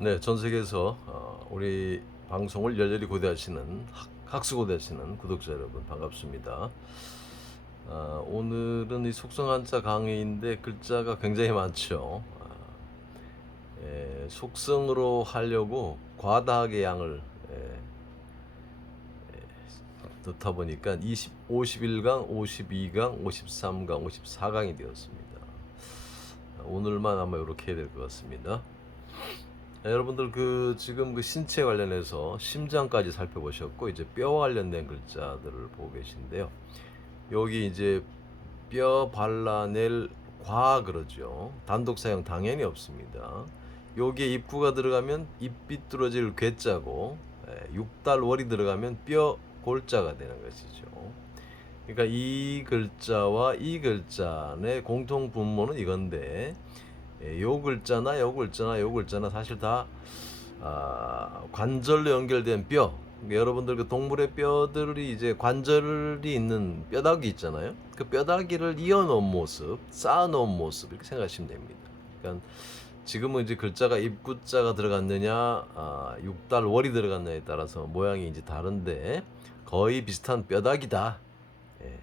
네, 전 세계에서 우리 방송을 열렬히 고대하시는 학수고대하시는 구독자 여러분 반갑습니다. 오늘은 이 속성 한자 강의인데 글자가 굉장히 많죠. 속성으로 하려고 과다하게 양을 넣다 보니까 51강, 52강, 53강, 54강이 되었습니다. 오늘만 아마 이렇게 해야 될 것 같습니다. 여러분들 지금 신체 관련해서 심장까지 살펴보셨고 이제 뼈 관련된 글자들을 보고 계신데요. 여기 이제 뼈 발라낼 과 그러죠. 단독 사용 당연히 없습니다. 여기에 입구가 들어가면 입비뚤어질 괴자고 육달월이 들어가면 뼈 골자가 되는 것이죠. 그러니까 이 글자와 이 글자의 공통 분모는 이건데 요 글자나 요 글자나 요 글자나 사실 다 관절로 연결된 뼈. 그러니까 여러분들 동물의 뼈들이 이제 관절이 있는 뼈다귀 있잖아요. 그 뼈다귀를 이어놓은 모습, 쌓아놓은 모습 이렇게 생각하시면 됩니다. 그러니까 지금은 이제 글자가 입구자가 들어갔느냐, 육달월이 들어갔느냐에 따라서 모양이 이제 다른데 거의 비슷한 뼈다귀다. 예.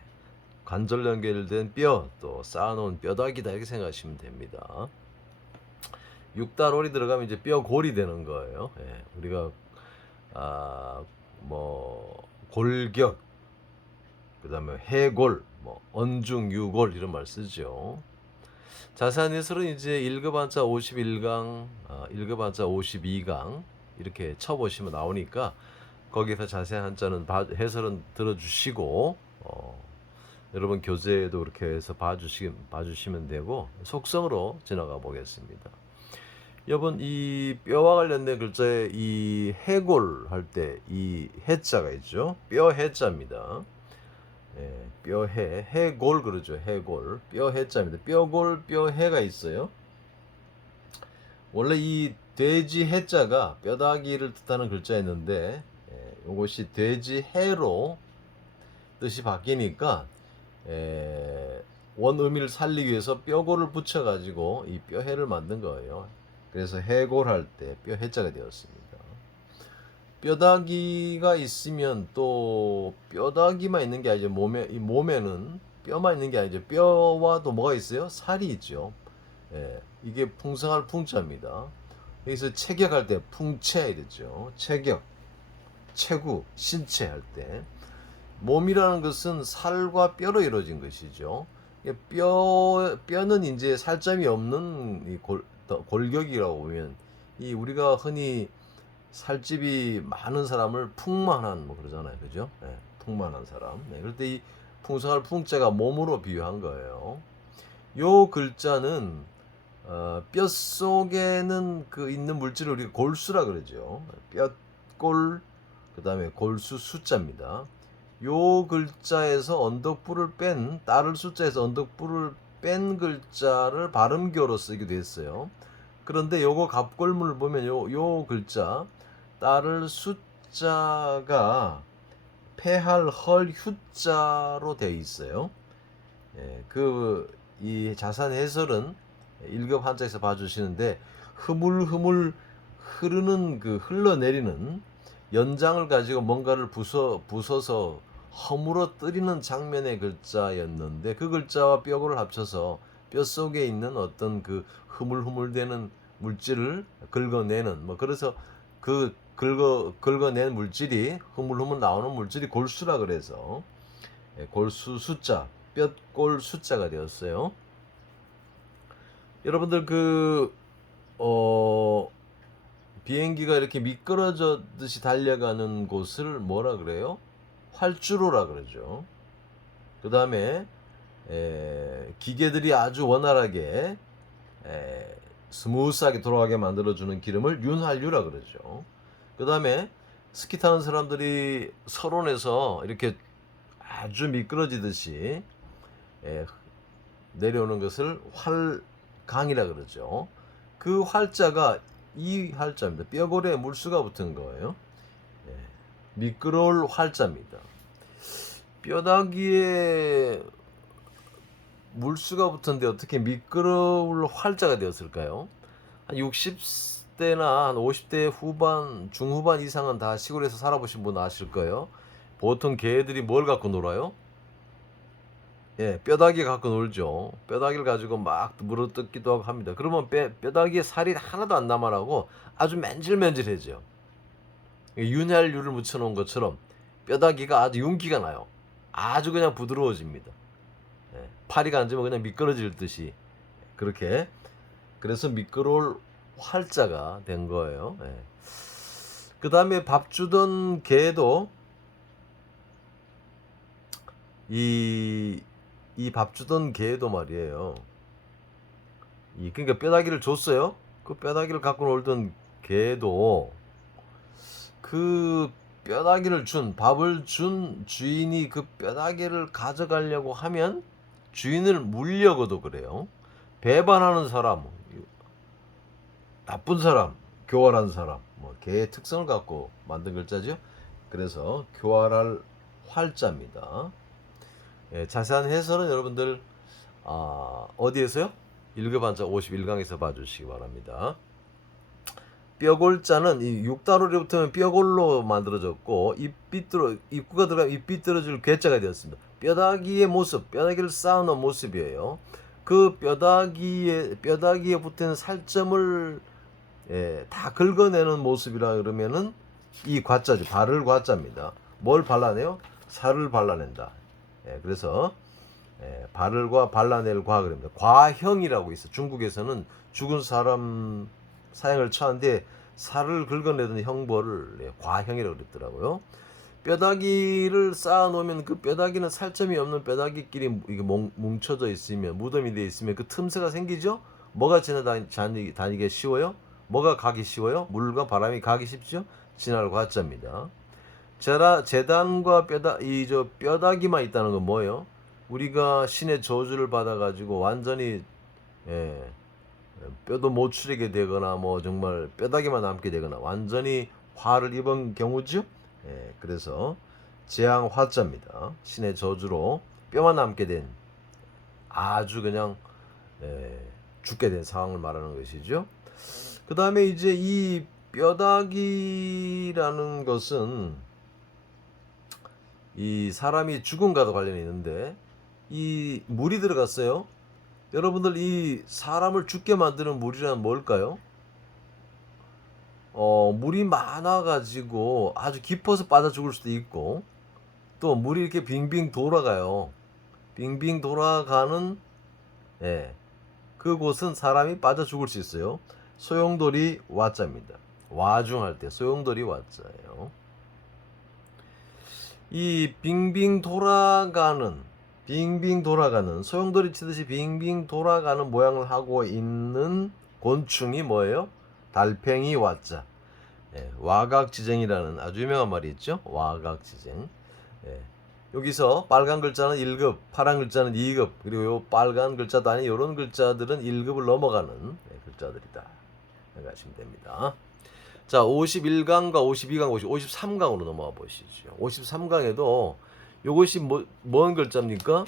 관절 연결된 뼈, 또 쌓아놓은 뼈다귀다 이렇게 생각하시면 됩니다. 육달월이 들어가면 이제 뼈골이 되는 거예요. 우리가 뭐 골격, 그다음에 해골, 뭐 언중유골 이런 말 쓰죠. 자세한 해설은 이제 1급 한자 51강, 1급 한자 52강 이렇게 쳐보시면 나오니까 거기서 자세한 한자는 해설은 들어주시고 여러분 교재에도 그렇게 해서 봐주시면 되고 속성으로 지나가 보겠습니다. 여러분 이 뼈와 관련된 글자에 이 해골 할 때 이 해자가 있죠. 뼈 해자입니다. 뼈해 해골 그러죠. 해골 뼈 해자입니다. 뼈골 뼈해가 있어요. 원래 이 돼지 해자가 뼈다귀를 뜻하는 글자였는데 이것이 돼지 해로 뜻이 바뀌니까 원 의미를 살리기 위해서 뼈골을 붙여가지고 이 뼈해를 만든 거예요. 그래서 해골할 때 뼈해자가 되었습니다. 뼈다귀가 있으면 또 뼈다귀만 있는 게 아니죠. 이 몸에는 뼈만 있는 게 아니죠. 뼈와 또 뭐가 있어요? 살이 있죠. 이게 풍성할 풍자입니다. 여기서 체격할 때 풍체 이랬죠. 체격, 체구, 신체 할 때. 몸이라는 것은 살과 뼈로 이루어진 것이죠. 뼈는 이제 살점이 없는 이 골격이라고 보면 이 우리가 흔히 살집이 많은 사람을 풍만한 뭐 그러잖아요. 그죠? 풍만한 사람. 그럴 때 이 풍성할 풍자가 몸으로 비유한 거예요. 요 글자는 뼈 속에는 있는 물질을 우리가 골수라 그러죠. 뼈골 그다음에 골수 숫자입니다. 요 글자에서 언덕부를 뺀 따를 숫자에서 언덕부를 뺀 글자를 발음교로 쓰기도 했어요. 그런데 요거 갑골문을 보면 요 글자 따를 숫자가 폐할 헐 휴자로 되어 있어요. 이 자산 해설은 1급 한자에서 봐주시는데 흐물흐물 흐르는 흘러내리는 연장을 가지고 뭔가를 부숴서 허물어뜨리는 장면의 글자였는데 그 글자와 뼈골을 합쳐서 뼈 속에 있는 어떤 흐물흐물되는 물질을 긁어내는 뭐 그래서 긁어낸 물질이 흐물흐물 나오는 물질이 골수라 그래서 골수 숫자 뼈골 숫자가 되었어요. 여러분들 비행기가 이렇게 미끄러졌듯이 달려가는 곳을 뭐라 그래요? 활주로라 그러죠. 그 다음에 기계들이 아주 원활하게 스무스하게 돌아가게 만들어주는 기름을 윤활유라 그러죠. 그 다음에 스키 타는 사람들이 설원에서 이렇게 아주 미끄러지듯이 내려오는 것을 활강이라 그러죠. 그 활자가 이 활자입니다. 뼈골에 물수가 붙은 거예요. 미끄러울 활자입니다. 뼈다귀에 물수가 붙었는데 어떻게 미끄러울 활자가 되었을까요? 한 60, 40대나 한 50대 후반, 중후반 이상은 다 시골에서 살아보신 분 아실 거예요. 보통 개들이 뭘 갖고 놀아요? 예, 뼈다귀 갖고 놀죠. 뼈다귀를 가지고 막 물어뜯기도 하고 합니다. 그러면 뼈다귀에 살이 하나도 안 남아나고 아주 맨질맨질해져요. 윤활유를 묻혀놓은 것처럼 뼈다귀가 아주 윤기가 나요. 아주 그냥 부드러워집니다. 예, 파리가 앉으면 그냥 미끄러질 듯이 그렇게. 그래서 미끄러울 활자가 된 거예요. 예. 그 다음에 밥 주던 개도 이 밥 주던 개도 말이에요. 그러니까 뼈다귀를 줬어요. 그 뼈다귀를 갖고 놀던 개도 그 뼈다귀를 밥을 준 주인이 그 뼈다귀를 가져가려고 하면 주인을 물려고도 그래요. 배반하는 사람, 나쁜 사람, 교활한 사람, 개의 특성을 갖고 만든 글자죠. 그래서 교활할 활자입니다. 예, 자세한 해설은 여러분들 어디에서요? 1급 한자 51강에서 봐주시기 바랍니다. 뼈골자는 이 육다로리 붙으면 뼈골로 만들어졌고 입구가 들어가면 입 삐뚤어질 괴자가 되었습니다. 뼈다귀의 모습, 뼈다귀를 쌓아놓은 모습이에요. 그 뼈다귀에 붙은 살점을 다 긁어내는 모습이라 그러면은 이 과자죠. 발을 과자입니다. 뭘 발라내요? 살을 발라낸다. 그래서 발을과 발라낼 과 그럽니다. 과형이라고 있어. 중국에서는 죽은 사람 사형을 처한데 살을 긁어내던 형벌을 과형이라고 그랬더라고요. 뼈다귀를 쌓아놓으면 그 뼈다귀는 살점이 없는 뼈다귀끼리 이게 뭉쳐져 있으면 무덤이 되어 있으면 그 틈새가 생기죠. 뭐가 지나다니기 쉬워요? 뭐가 가기 쉬워요? 물과 바람이 가기 쉽죠. 진할 과자입니다. 재단과 뼈다귀만 있다는 건 뭐예요? 우리가 신의 저주를 받아가지고 완전히 뼈도 못 추리게 되거나 정말 뼈다귀만 남게 되거나 완전히 화를 입은 경우죠. 그래서 재앙 화자입니다. 신의 저주로 뼈만 남게 된 아주 그냥 죽게 된 상황을 말하는 것이죠. 그 다음에 이제 이 뼈다귀라는 것은 이 사람이 죽음과도 관련이 있는데 이 물이 들어갔어요. 여러분들 이 사람을 죽게 만드는 물이란 뭘까요? 물이 많아가지고 아주 깊어서 빠져 죽을 수도 있고 또 물이 이렇게 빙빙 돌아가요. 빙빙 돌아가는 그곳은 사람이 빠져 죽을 수 있어요. 소용돌이 와자입니다. 와중할 때 소용돌이 와자예요. 이 빙빙 돌아가는 소용돌이 치듯이 빙빙 돌아가는 모양을 하고 있는 곤충이 뭐예요? 달팽이 와자. 와각지쟁이라는 아주 유명한 말이 있죠. 와각지쟁. 여기서 빨간 글자는 1급, 파란 글자는 2급, 그리고 요 빨간 글자도 아닌 이런 글자들은 1급을 넘어가는 글자들이다 생각하시면 됩니다. 자, 51강과 52강, 53강으로 넘어가 보시죠. 53강에도 요것이 뭔 글자입니까?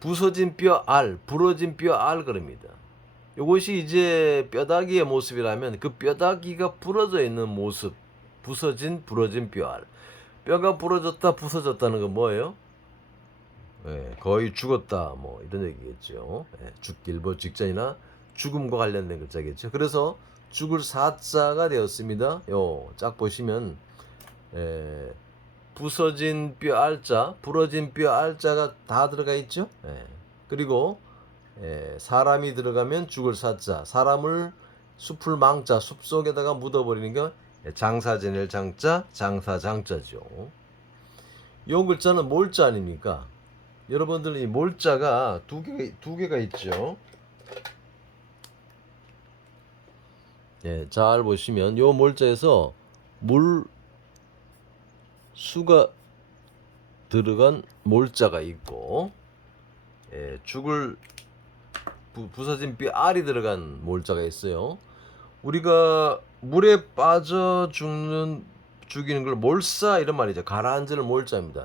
부서진 뼈 알, 부러진 뼈 알 그럽니다. 요것이 이제 뼈다귀의 모습이라면 그 뼈다귀가 부러져 있는 모습, 부러진 뼈 알. 뼈가 부러졌다, 부서졌다는 건 뭐예요? 거의 죽었다, 이런 얘기겠죠. 죽기 일보 직전이나 죽음과 관련된 글자겠죠. 그래서 죽을 사자가 되었습니다. 짝 보시면 부서진 뼈 알자, 부러진 뼈 알자가 다 들어가 있죠. 그리고 사람이 들어가면 죽을 사자, 사람을 숲을 망자, 숲 속에다가 묻어버리니까 장사 지낼 장자, 장사장자죠. 이 글자는 몰자 아닙니까? 여러분들 이 몰자가 두 개가 있죠. 잘 보시면 요 몰자에서 물 수가 들어간 몰자가 있고 죽을 부서진 뼈 알이 들어간 몰자가 있어요. 우리가 물에 빠져 죽이는 걸 몰사 이런 말이죠. 가라앉을 몰자입니다.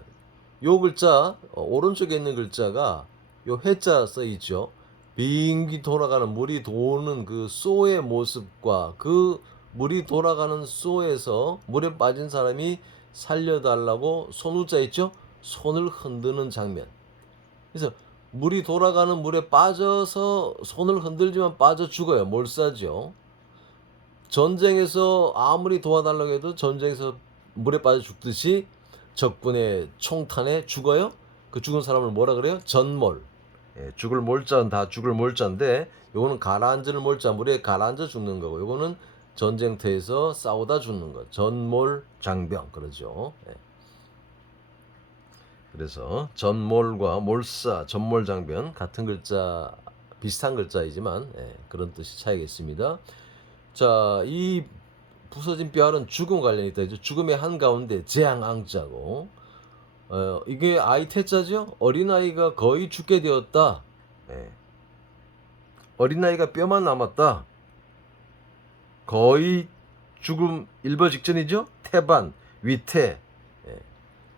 요 글자 오른쪽에 있는 글자가 요 해자 써 있죠. 빙기 돌아가는 물이 도는 그 쏘의 모습과 그 물이 돌아가는 쏘에서 물에 빠진 사람이 살려달라고 손우자 있죠? 손을 흔드는 장면. 그래서 물이 돌아가는 물에 빠져서 손을 흔들지만 빠져 죽어요. 몰사죠. 전쟁에서 아무리 도와달라고 해도 전쟁에서 물에 빠져 죽듯이 적군의 총탄에 죽어요. 그 죽은 사람을 뭐라 그래요? 전몰. 예, 죽을 몰자는 다 죽을 몰자인데 요거는 가라앉을 몰자, 물에 가라앉아 죽는 거고, 요거는 전쟁터에서 싸우다 죽는 거. 전몰 장병 그러죠. 예. 그래서 전몰과 몰사, 전몰 장병 같은 글자, 비슷한 글자이지만 그런 뜻이 차이가 있습니다. 자, 이 부서진 뼈알은 죽음 관련이 있다. 죽음의 한가운데 재앙앙자고, 이게 아이 태자죠. 어린아이가 거의 죽게 되었다. 어린아이가 뼈만 남았다. 거의 죽음 일보 직전이죠. 태반, 위태.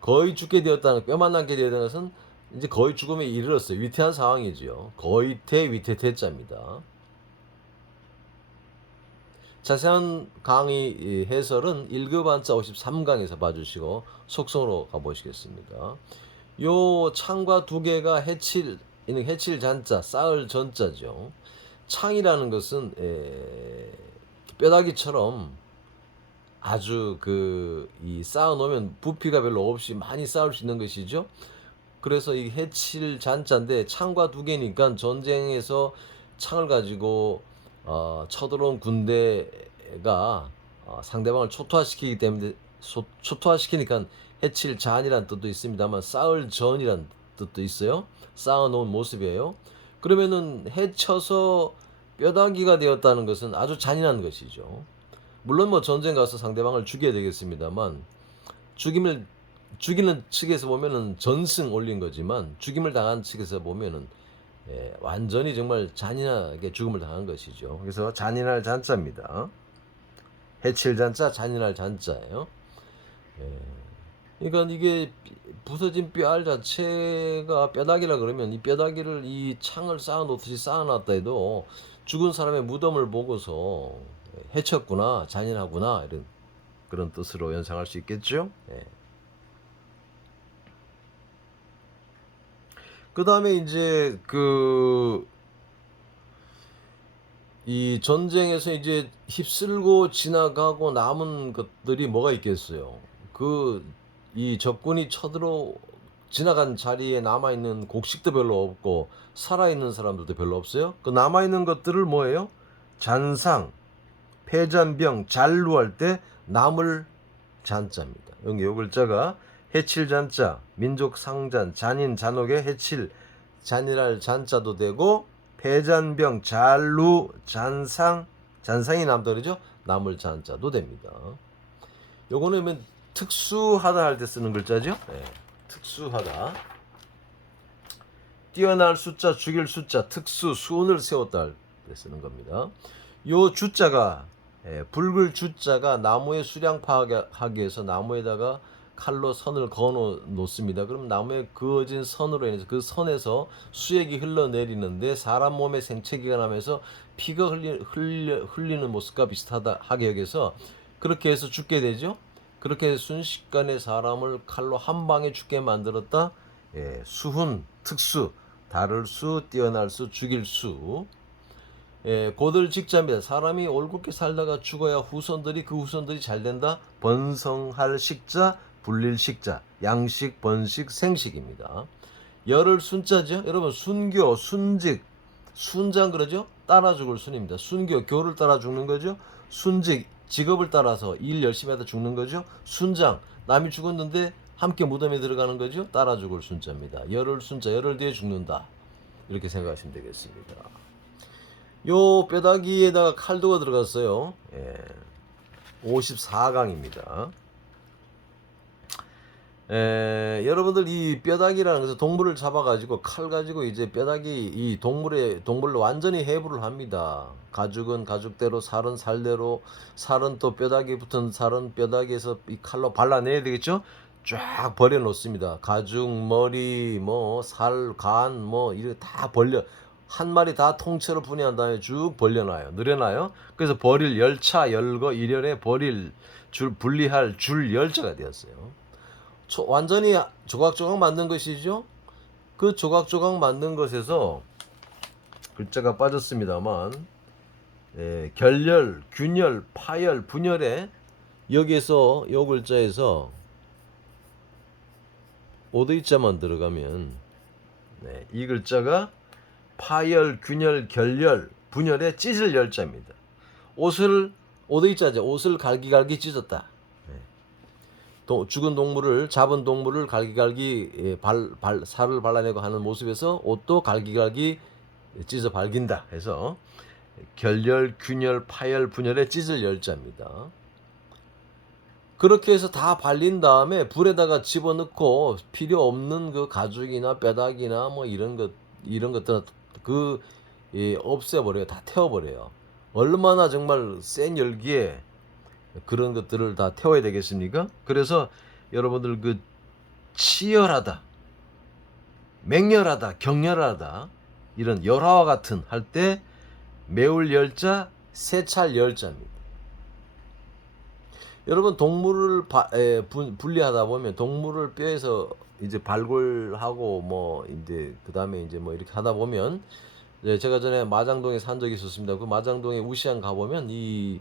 거의 죽게 되었다는, 뼈만 남게 되었다는 것은 이제 거의 죽음에 이르렀어요. 위태한 상황이지요. 거의 태, 위태, 태자입니다. 자세한 강의 해설은 1급 한자 53강에서 봐주시고 속성으로 가보시겠습니다. 요 창과 두 개가 해칠 잔자, 쌓을 전자죠. 창이라는 것은 뼈다귀처럼 아주 이 쌓아 놓으면 부피가 별로 없이 많이 쌓을 수 있는 것이죠. 그래서 이 해칠 잔자인데 창과 두 개니까 전쟁에서 창을 가지고 쳐들어온 군대가 상대방을 초토화시키기 때문에 초토화시키니까 해칠 잔이란 뜻도 있습니다만 쌓을 전이란 뜻도 있어요. 쌓아놓은 모습이에요. 그러면은 해쳐서 뼈다귀가 되었다는 것은 아주 잔인한 것이죠. 물론 뭐 전쟁 가서 상대방을 죽여야 되겠습니다만 죽이는 측에서 보면은 전승 올린 거지만 죽임을 당한 측에서 보면은 완전히 정말 잔인하게 죽음을 당한 것이죠. 그래서 잔인할 잔자입니다. 해칠 잔자, 잔인할 잔자예요. 그러니까 이게 부서진 뼈알 자체가 뼈다귀라 그러면 이 뼈다귀를 이 창을 쌓아놓듯이 쌓아놨다 해도 죽은 사람의 무덤을 보고서 해쳤구나, 잔인하구나 이런 그런 뜻으로 연상할 수 있겠죠. 그 다음에 이제 이 전쟁에서 이제 휩쓸고 지나가고 남은 것들이 뭐가 있겠어요. 이 적군이 쳐들어 지나간 자리에 남아있는 곡식도 별로 없고 살아있는 사람들도 별로 없어요. 그 남아있는 것들을 뭐예요? 잔상, 폐잔병, 잔루할 때 남을 잔자입니다. 여기 요 글자가 해칠 잔자, 민족 상잔, 잔인, 잔혹의 해칠, 잔이랄 잔자도 되고 폐잔병, 잔루, 잔상, 잔상이 남다 그러죠. 남을 잔자도 됩니다. 요거는 특수하다 할 때 쓰는 글자죠. 특수하다. 뛰어날 숫자, 죽일 숫자, 특수, 수운을 세웠다 할 때 쓰는 겁니다. 요 주자가 붉을 주자가 나무의 수량 파악하기 위해서 나무에다가 칼로 선을 그어 놓습니다. 그럼 나무에 그어진 선으로 인해서 그 선에서 수액이 흘러내리는데 사람 몸에 생채기가 나면서 피가 흘리는 모습과 비슷하게 여겨서 그렇게 해서 죽게 되죠. 그렇게 순식간에 사람을 칼로 한 방에 죽게 만들었다. 수훈, 특수, 다룰 수, 뛰어날 수, 죽일 수. 고들 직자입니다. 사람이 올곧게 살다가 죽어야 후손들이 그 후손들이 잘 된다. 번성할 식자, 불릴 식자, 양식, 번식, 생식입니다. 열을 순자죠. 여러분 순교, 순직, 순장 그러죠. 따라 죽을 순입니다. 순교, 교를 따라 죽는 거죠. 순직, 직업을 따라서 일 열심히 하다 죽는 거죠. 순장, 남이 죽었는데 함께 무덤에 들어가는 거죠. 따라 죽을 순자입니다. 열을 순자, 열흘 뒤에 죽는다. 이렇게 생각하시면 되겠습니다. 요 뼈다귀에다가 칼도가 들어갔어요. 54강입니다. 여러분들 이 뼈다귀라는 것은 동물을 잡아가지고 칼 가지고 이제 뼈다귀 이 동물로 완전히 해부를 합니다. 가죽은 가죽대로, 살은 살대로, 살은 또 뼈다귀 붙은 살은 뼈다귀에서 이 칼로 발라내야 되겠죠? 쫙 버려 놓습니다. 가죽, 머리, 뭐 살, 간, 뭐 이렇게 다 한 마리 다 통째로 분해한 다음에 쭉 벌려놔요. 늘여놔요. 그래서 버릴 열차 열거 일열에 버릴 줄 분리할 줄 열자가 되었어요. 완전히 조각조각 만든 것이죠. 그 조각조각 만든 것에서 글자가 빠졌습니다만, 결열, 균열, 파열, 분열에 여기에서 요 글자에서 오드이자만 들어가면 이 글자가 파열, 균열, 결열, 분열의 찢을 열자입니다. 옷을 오드이자죠. 옷을 갈기갈기 찢었다. 죽은 동물을 잡은 동물을 갈기갈기 살을 발라내고 하는 모습에서 옷도 갈기갈기 찢어 발긴다 해서 결열, 균열, 파열, 분열의 찢을 열자입니다. 그렇게 해서 다 발린 다음에 불에다가 집어넣고 필요 없는 그 가죽이나 뼈다귀나 뭐 이런 것들은 없애버려요. 다 태워버려요. 얼마나 정말 센 열기에 그런 것들을 다 태워야 되겠습니까? 그래서 여러분들 그 치열하다, 맹렬하다, 격렬하다 이런 열화와 같은 할 때 매울 열자, 세찰 열자입니다. 여러분 동물을 분리하다 보면 동물을 뼈에서 이제 발굴하고 뭐 이제 그다음에 이제 뭐 이렇게 하다 보면 제가 전에 마장동에 산 적이 있었습니다. 그 마장동에 우시장 가보면 이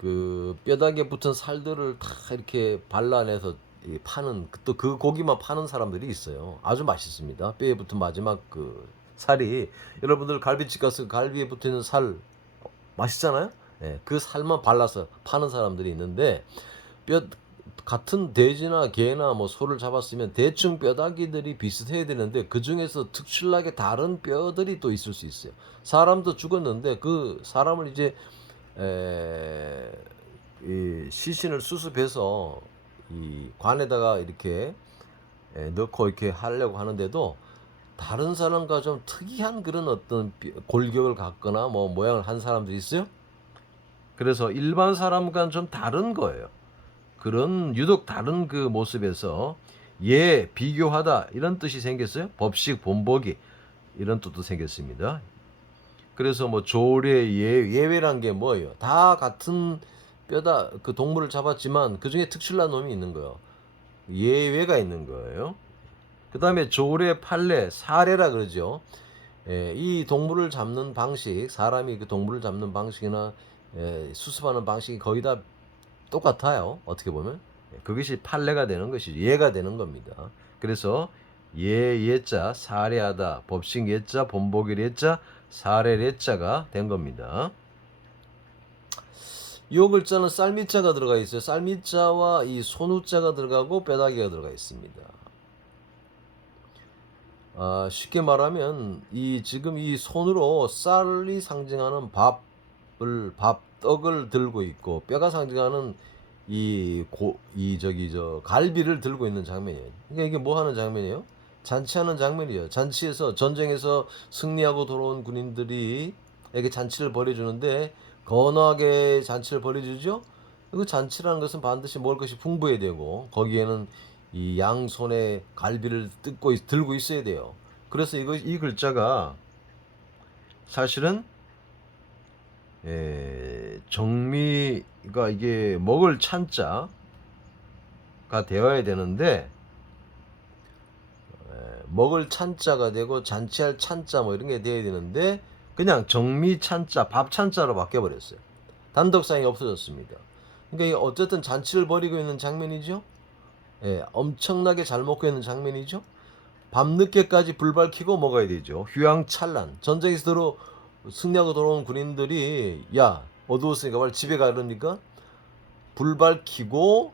그 뼈다귀에 붙은 살들을 다 이렇게 발라내서 파는 또 그 고기만 파는 사람들이 있어요. 아주 맛있습니다. 뼈에 붙은 마지막 그 살이 여러분들 갈비집 가서 갈비에 붙는 살 맛있잖아요. 그 살만 발라서 파는 사람들이 있는데 뼈 같은 돼지나 개나 뭐 소를 잡았으면 대충 뼈다귀들이 비슷해야 되는데 그 중에서 특출나게 다른 뼈들이 또 있을 수 있어요. 사람도 죽었는데 그 사람을 이제 이 시신을 수습해서 이 관에다가 이렇게 넣고 이렇게 하려고 하는데도 다른 사람과 좀 특이한 그런 어떤 골격을 갖거나 뭐 모양을 한 사람들이 있어요. 그래서 일반 사람과는 좀 다른 거예요. 그런 유독 다른 그 모습에서 비교하다 이런 뜻이 생겼어요. 법식 본보기 이런 뜻도 생겼습니다. 그래서 뭐 조례 예외란 게 뭐예요? 다 같은 뼈다 그 동물을 잡았지만 그 중에 특출난 놈이 있는 거예요. 예외가 있는 거예요. 그 다음에 조례, 판례, 사례라 그러죠. 이 동물을 잡는 방식, 사람이 그 동물을 잡는 방식이나 수습하는 방식이 거의 다 똑같아요. 어떻게 보면 그것이 판례가 되는 것이죠. 예가 되는 겁니다. 그래서 예자, 사례하다, 법식 예자, 본보기 예자, 사례 예자가 된 겁니다. 이 글자는 쌀미자가 들어가 있어요. 쌀미자와 이 손우자가 들어가고 뼈다귀가 들어가 있습니다. 쉽게 말하면 지금 이 손으로 쌀이 상징하는 떡을 들고 있고 뼈가 상징하는 갈비를 들고 있는 장면이에요. 그러니까 이게 뭐 하는 장면이에요? 잔치하는 장면이에요. 잔치에서 전쟁에서 승리하고 돌아온 군인들이 에게 잔치를 벌여주는데 건하게 잔치를 벌여주죠. 그 잔치라는 것은 반드시 먹을 것이 풍부해야 되고 거기에는 이 양손에 갈비를 들고 있어야 돼요. 그래서 이 글자가 사실은 정미가 이게 먹을 찬자가 되어야 되는데 먹을 찬자가 되고 잔치할 찬자 뭐 이런 게 되어야 되는데 그냥 정미 찬자, 밥 찬자로 바뀌어 버렸어요. 단독사항이 없어졌습니다. 그러니까 어쨌든 잔치를 벌이고 있는 장면이죠. 엄청나게 잘 먹고 있는 장면이죠. 밤늦게까지 불 밝히고 먹어야 되죠. 휴양찬란. 전쟁에서 승리하고 돌아온 군인들이 어두웠으니까 빨리 집에 가려니까 불 밝히고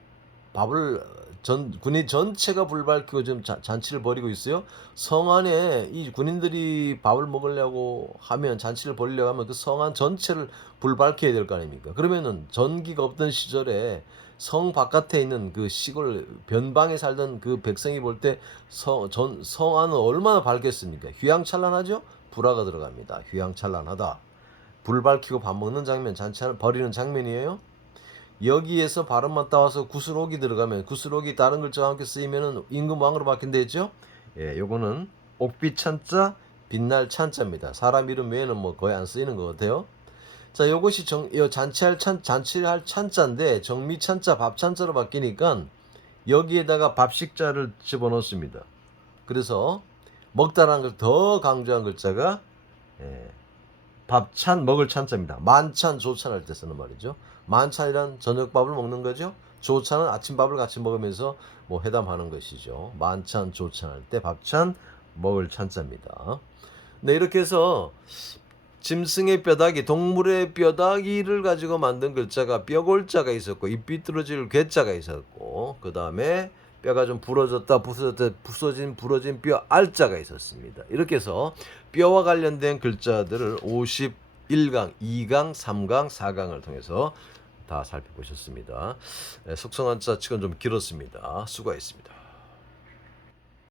군인 전체가 불 밝히고 지금 잔치를 벌이고 있어요. 성 안에 이 군인들이 밥을 먹으려고 하면 잔치를 벌이려고 하면 그 성 안 전체를 불 밝혀야 될 거 아닙니까? 그러면은 전기가 없던 시절에 성 바깥에 있는 그 시골 변방에 살던 그 백성이 볼 때 성 안은 얼마나 밝겠습니까? 휘황찬란하죠? 불화가 들어갑니다. 휘황찬란하다. 불 밝히고 밥 먹는 장면, 잔치를 벌이는 장면이에요. 여기에서 발음만 따와서 구슬옥이 들어가면 구슬옥이 다른 글자와 함께 쓰이면은 임금왕으로 바뀐다 했죠? 요거는 옥빛 찬자, 빛날 찬자입니다. 사람 이름 외에는 뭐 거의 안 쓰이는 것 같아요. 자, 요것이 요 잔치할 찬자인데 정미 찬자, 밥 찬자로 바뀌니까 여기에다가 밥식자를 집어넣습니다. 그래서 먹다라는 걸 더 강조한 글자가 예, 밥찬 먹을 찬자입니다. 만찬 조찬할 때 쓰는 말이죠. 만찬이란 저녁밥을 먹는 거죠. 조찬은 아침밥을 같이 먹으면서 뭐 회담하는 것이죠. 만찬 조찬할 때 밥찬 먹을 찬자입니다. 네, 이렇게 해서 짐승의 뼈다귀, 동물의 뼈다귀를 가지고 만든 글자가 뼈골자가 있었고 입 비뚤어질 괴자가 있었고 그 다음에 뼈가 좀 부러졌다 부서진 뼈 알자가 있었습니다. 이렇게 해서 뼈와 관련된 글자들을 51강, 2강, 3강, 4강을 통해서 다 살펴보셨습니다. 속성한자 측은 좀 길었습니다. 수고하셨습니다.